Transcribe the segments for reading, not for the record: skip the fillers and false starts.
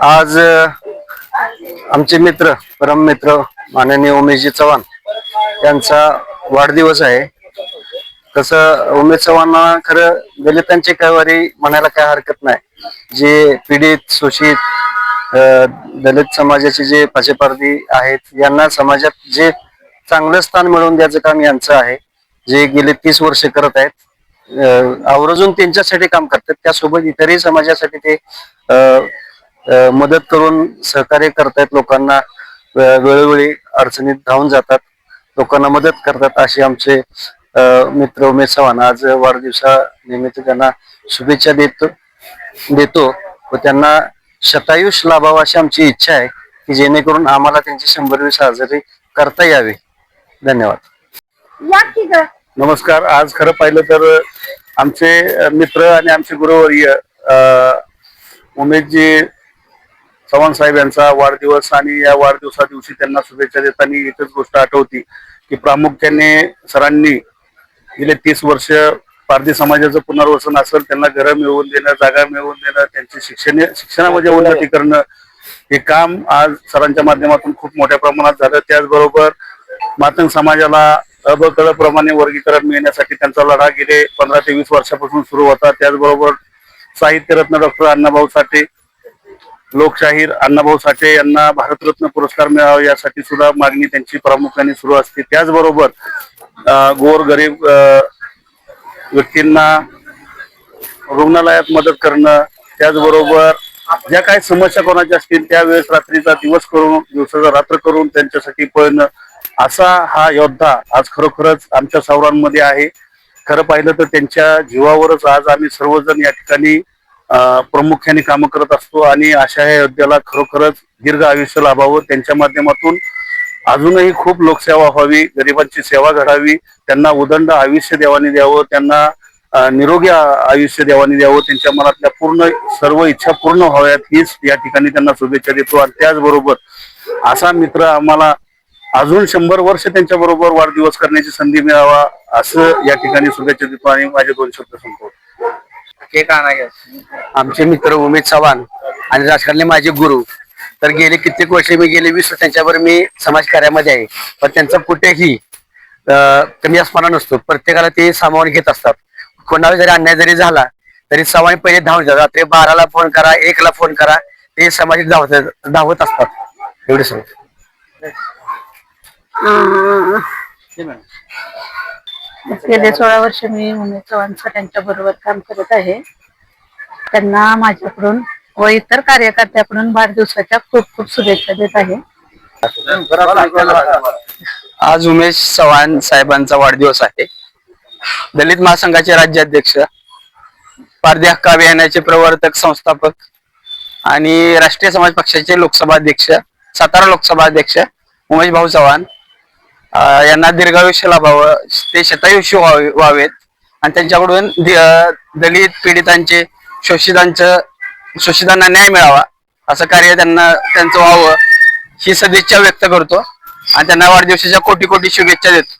आज आमचे मित्र परम मित्र माननीय उमेशजी चव्हाण यांचा वाढदिवस आहे। कसं उमेश चव्हाणांना खरं दलितांचे कैवारी म्हणायला काय हरकत नाही। जे पीडित शोषित दलित समाजाचे जे पाशेपारधी आहेत यांना समाजात जे चांगलं स्थान मिळवून द्यायचं काम यांचं आहे, जे गेले 30 वर्ष करत आहेत। आवर्जून त्यांच्यासाठी काम करतात, त्यासोबत इतरही समाजासाठी ते मदत करून सहकार्य करतायत। लोकांना वेळोवेळी अडचणीत धावून जातात, लोकांना मदत करतात। असे आमचे मित्र उमेश चव्हाण आज वाढदिवसानिमित्त त्यांना शुभेच्छा देतो व त्यांना शतायुष लाभावा अशी आमची इच्छा आहे की जेणेकरून आम्हाला त्यांची 100वी साजरी करता यावी। धन्यवाद। नमस्कार। आज खरं पाहिलं तर आमचे मित्र आणि आमचे गुरुवर्य उमेशजी चव्हाण साहेब यांचा वाढदिवस आणि या वाढदिवसा दिवशी त्यांना शुभेच्छा देताना एकच गोष्ट आठवती की प्रामुख्याने सरांनी गेले 30 वर्ष पारधी समाजाचं पुनर्वसन असेल, त्यांना घरं मिळवून देणं, जागा मिळवून देणं, त्यांचे शिक्षणामध्ये उन्नती करणं, हे काम आज सरांच्या माध्यमातून खूप मोठ्या प्रमाणात झालं। त्याचबरोबर मातंग समाजाला अबकळप्रमाणे वर्गीकरण मिळण्यासाठी त्यांचा लढा गेले 15 ते 20 वर्षापासून सुरू होता। त्याचबरोबर साहित्यरत्न डॉक्टर अण्णाभाऊ साठे, लोकशाहीर अण्णाभाऊ साठे यांना भारतरत्न पुरस्कार मिळावा यासाठी सुद्धा मागणी त्यांची प्रामुख्याने सुरू असते। त्याचबरोबर गोरगरीब व्यक्तींना रुग्णालयात मदत करणं, त्याचबरोबर ज्या काही समस्या कोणाच्या असतील त्यावेळेस रात्रीचा दिवस करून दिवसाचा रात्र करून त्यांच्यासाठी पळणं, असा हा योद्धा आज खरोखरच आमच्या सौरांमध्ये आहे। खरं पाहिलं तर त्यांच्या जीवावरच आज आम्ही सर्वजण या ठिकाणी प्रामुख्याने काम करत असतो आणि अशा या योद्ध्याला खरोखरच दीर्घ आयुष्य लाभावं, त्यांच्या माध्यमातून अजूनही खूप लोकसेवा व्हावी, गरिबांची सेवा घडावी, त्यांना उदंड आयुष्य देवाने द्यावं, त्यांना निरोगी आयुष्य देवाने द्यावं, त्यांच्या मनातल्या पूर्ण सर्व इच्छा पूर्ण व्हाव्यात हीच या ठिकाणी त्यांना शुभेच्छा देतो। आणि त्याचबरोबर असा मित्र आम्हाला अजून 100 वर्ष त्यांच्या बरोबर वाढदिवस करण्याची संधी मिळावा असं या ठिकाणी शुभेच्छा देतो आणि माझे 2 शब्द संपवतो। आमचे मित्र उमेश चव्हाण आणि राजकारणी माझे गुरु तर गेले कित्येक वर्षे मी गेले 20 त्यांच्यावर मी समाजकार्यामध्ये आहे, पण त्यांचा कुठेही कमी असमाना नसतो। प्रत्येकाला ते सामावून घेत असतात। कोणाला जरी अन्याय जरी झाला तरी चव्हाण पहिले धावून जातात। रात्री 12ला फोन करा, 1ला फोन करा, ते समाज धावत असतात। एवढे सांगतो। गेले 16 वर्ष मी उमेश चव्हाण सरांच्या बरोबर काम करत आहे। त्यांना माझ्याकडून व इतर कार्यकर्त्याकडून वाढदिवसाच्या खूप खूप शुभेच्छा देत आहे। आज उमेश चव्हाण साहेबांचा वाढदिवस आहे। दलित महासंघाचे राज्याध्यक्ष, पारधी हक्क अभियानाचे प्रवर्तक संस्थापक आणि राष्ट्रीय समाज पक्षाचे लोकसभा अध्यक्ष, सातारा लोकसभा अध्यक्ष उमेश भाऊ चव्हाण यांना दीर्घायुष्य लाभावं, ते शतायुष्य व्हावेत आणि त्यांच्याकडून दलित पीडितांचे शोषितांना न्याय मिळावा असं कार्य त्यांचं व्हावं ही सदिच्छा व्यक्त करतो आणि त्यांना वाढदिवसाच्या कोटी कोटी शुभेच्छा देतो।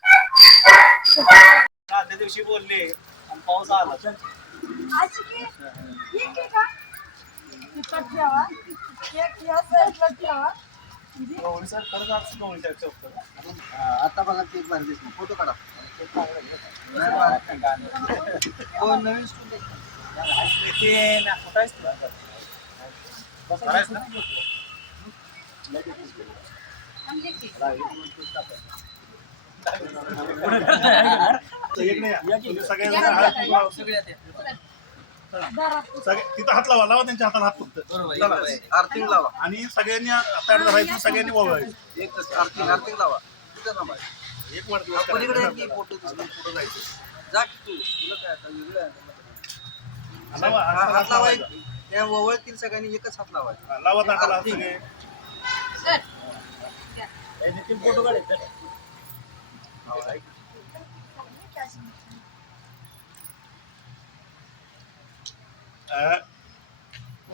आता बघा ते फोटो काढा। नवीन तिथं हात लावा, लावा त्यांच्या हाताला हात फक्त आर्थिंग लावा आणि सगळ्यांनी तयार राहायचं, सगळ्यांनी बोलायचं। एक आर्थिंग लावा, एक वाढदिवस फोटो जायचं जा तू, तुला काय आता वेगळं हात लावायचा, त्या वळतील सगळ्यांनी एकच हात लावायचा। लावा हाताला सगळे। फोटो काढायचे।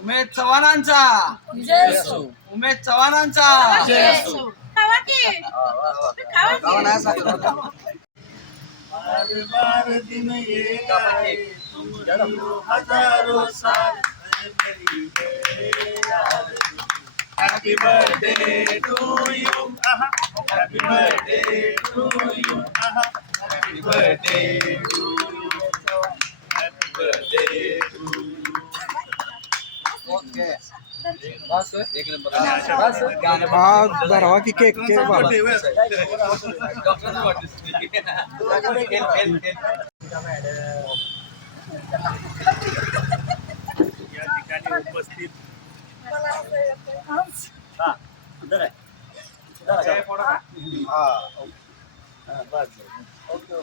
उमेश चव्हाणांचा, उमेश चव्हाणांचा। दिन ये गाए तुम हजारों साल happy birthday to you happy birthday to you happy birthday to you happy birthday to you okay बस एक नंबर हा धरावा की केक केक बाबा या ठिकाणी उपस्थित हा अंदर आहे हा बस ओके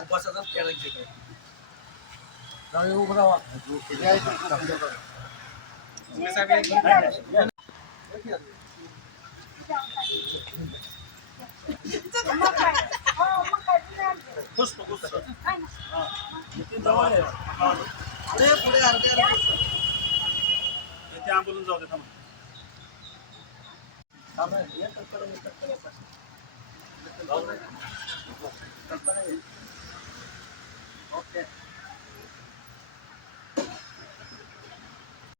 उपवासाचा खेळ उभं राहा पुष्प पुष्प नितीन जवळ आहे पुढे अर्ध्या ते आंबोलून जाऊ दे ओके